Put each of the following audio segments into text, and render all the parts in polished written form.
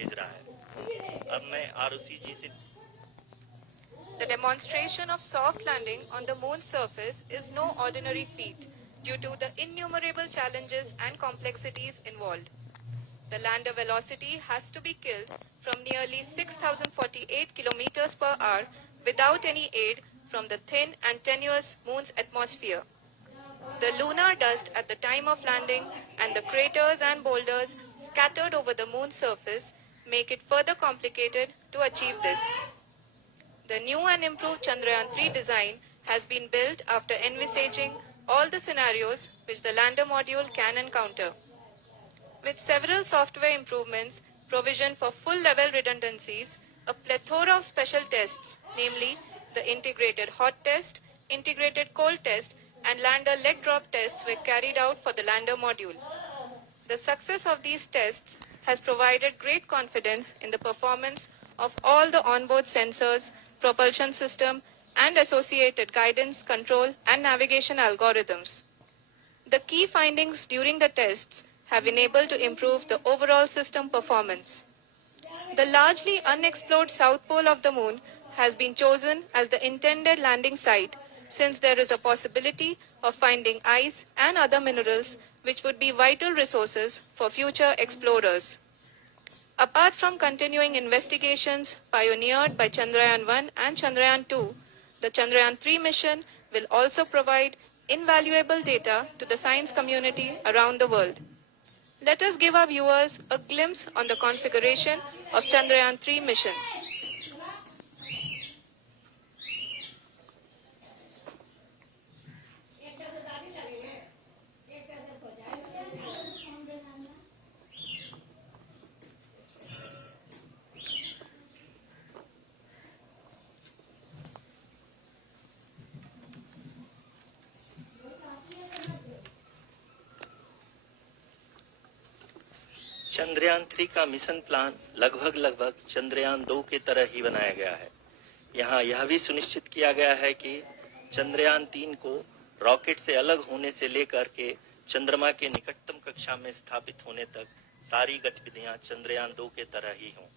भेज रहा है। अब मैं आरुषि जी से The demonstration of soft landing on the moon's surface is no ordinary feat due to the innumerable challenges and complexities involved. The lander velocity has to be killed from nearly 6,048 kilometers per hour without any aid from the thin and tenuous moon's atmosphere. The lunar dust at the time of landing and the craters and boulders scattered over the moon's surface make it further complicated to achieve this. The new and improved Chandrayaan-3 design has been built after envisaging all the scenarios which the lander module can encounter. With several software improvements, provision for full-level redundancies, a plethora of special tests, namely the integrated hot test, integrated cold test, and lander leg drop tests were carried out for the lander module. The success of these tests has provided great confidence in the performance of all the onboard sensors, propulsion system, and associated guidance, control, and navigation algorithms. The key findings during the tests have enabled to improve the overall system performance. The largely unexplored south pole of the moon has been chosen as the intended landing site since there is a possibility of finding ice and other minerals which would be vital resources for future explorers. Apart from continuing investigations pioneered by Chandrayaan-1 and Chandrayaan-2, the Chandrayaan-3 mission will also provide invaluable data to the science community around the world. Let us give our viewers a glimpse on the configuration of Chandrayaan-3 mission. Chandrayaan-3 का mission plan लगभग चंद्रयान 2 की तरह ही बनाया गया है। यहाँ यह भी सुनिश्चित किया गया है कि चंद्रयान-3 को रॉकेट से अलग होने से लेकर के चंद्रमा के निकटतम कक्षा में स्थापित होने तक सारी गतिविधियां चंद्रयान 2 के तरह ही हों।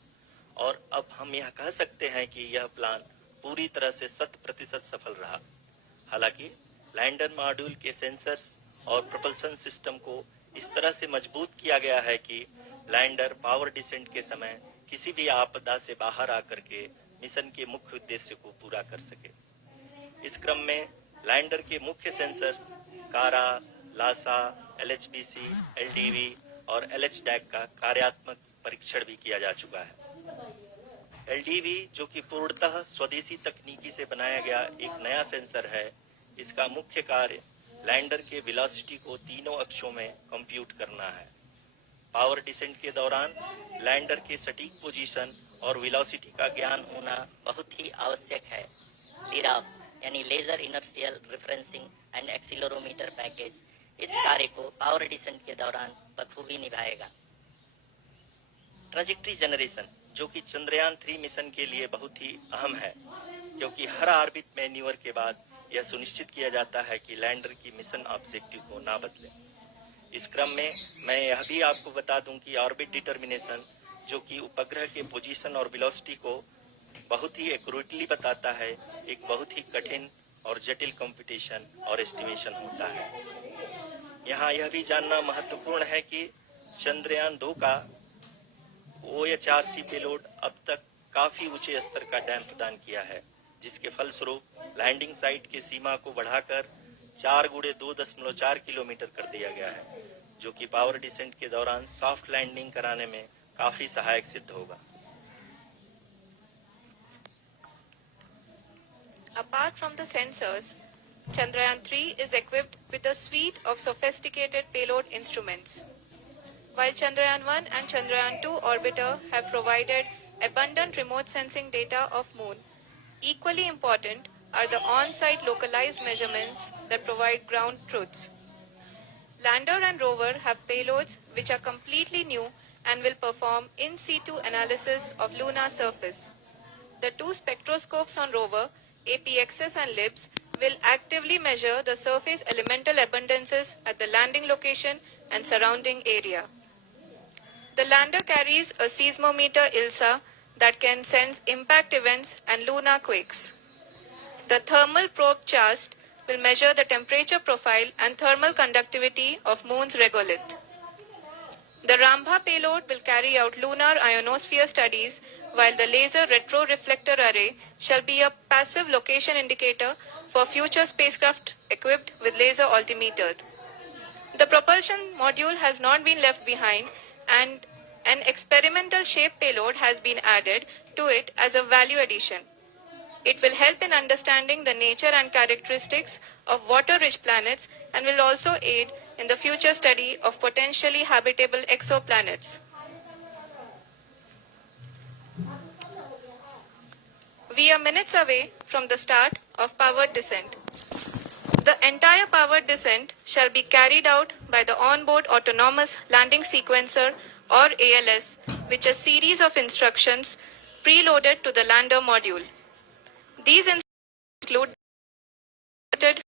और अब हम यह कह सकते हैं कि यह प्लान पूरी तरह से 100% सफल रहा। हालांकि लैंडर मॉड्यूल के सेंसर्स और प्रोपल्शन सिस्टम को इस तरह से मजबूत किया गया है कि लैंडर पावर डिसेंट के समय किसी भी आपदा से बाहर आकर के मिशन के मुख्य उद्देश्य को पूरा कर सके। इस क्रम में लैंडर के मुख्य सेंसर्स कारा, लासा, एलएचबीसी, एलडीवी और एलएचडैक का कार्यात्मक परीक्षण भी किया जा चुका है। एलडीवी, जो कि पूर्णतः स्वदेशी तकनीकी से बनाया गया एक नया सेंसर है, इसका मुख्य कार्य लैंडर के वेलोसिटी को तीनों अक्षों में कंप्यूट करना है। पावर डिसेंट के दौरान लैंडर के सटीक पोजीशन और वेलोसिटी का ज्ञान होना बहुत ही आवश्यक है। लिराप यानी laser inertial referencing and accelerometer package इस कार्य को पावर डिसेंट के दौरान बखूबी निभाएगा। ट्रैजेक्टरी जनरेशन, जो कि चंद्रयान 3 मिशन के लिए बहुत ही अहम है, क्योंकि हर ऑर्बिट मैन्यूवर के बाद यह सुनिश्चित किया जाता है कि लैंडर की मिशन ऑब्जेक्टिव को ना बदले। इस क्रम में मैं यह भी आपको बता दूं कि ऑर्बिट डिटर्मिनेशन, जो कि उपग्रह के पोजीशन और वेलोसिटी को बहुत ही एक्यूरेटली बताता है, एक बहुत ही कठिन और जटिल कंप्यूटेशन और एस्टिमेशन होता है। यहाँ यह भी जानना महत्वपूर्ण है कि चंद्रयान 2 का OHRC पेलोड अब तक काफी ऊंचे स्तर का डैम प्रदान किया है, जिसके फलस्वरूप लैंडिंग साइट की सीमा को बढ़ाकर 4x2.4 किलोमीटर कर दिया गया है, जो कि पावर डिसेंट के दौरान सॉफ्ट लैंडिंग कराने में काफी सहायक सिद्ध होगा। Apart from the sensors, Chandrayaan-3 is equipped with a suite of sophisticated payload instruments. While Chandrayaan-1 and Chandrayaan-2 orbiter have provided abundant remote sensing data of Moon, equally important are the on-site localized measurements that provide ground truths. Lander and rover have payloads which are completely new and will perform in situ analysis of lunar surface. The two spectroscopes on rover, APXS and LIBS, will actively measure the surface elemental abundances at the landing location and surrounding area. The lander carries a seismometer ILSA that can sense impact events and lunar quakes. The thermal probe CHAST will measure the temperature profile and thermal conductivity of Moon's regolith. The Rambha payload will carry out lunar ionosphere studies, while the laser retroreflector array shall be a passive location indicator for future spacecraft equipped with laser altimeter. The propulsion module has not been left behind, and an experimental shape payload has been added to it as a value addition. It will help in understanding the nature and characteristics of water-rich planets and will also aid in the future study of potentially habitable exoplanets. We are minutes away from the start of powered descent. The entire powered descent shall be carried out by the onboard autonomous landing sequencer or ALS, which is a series of instructions preloaded to the lander module. These instructions include decisions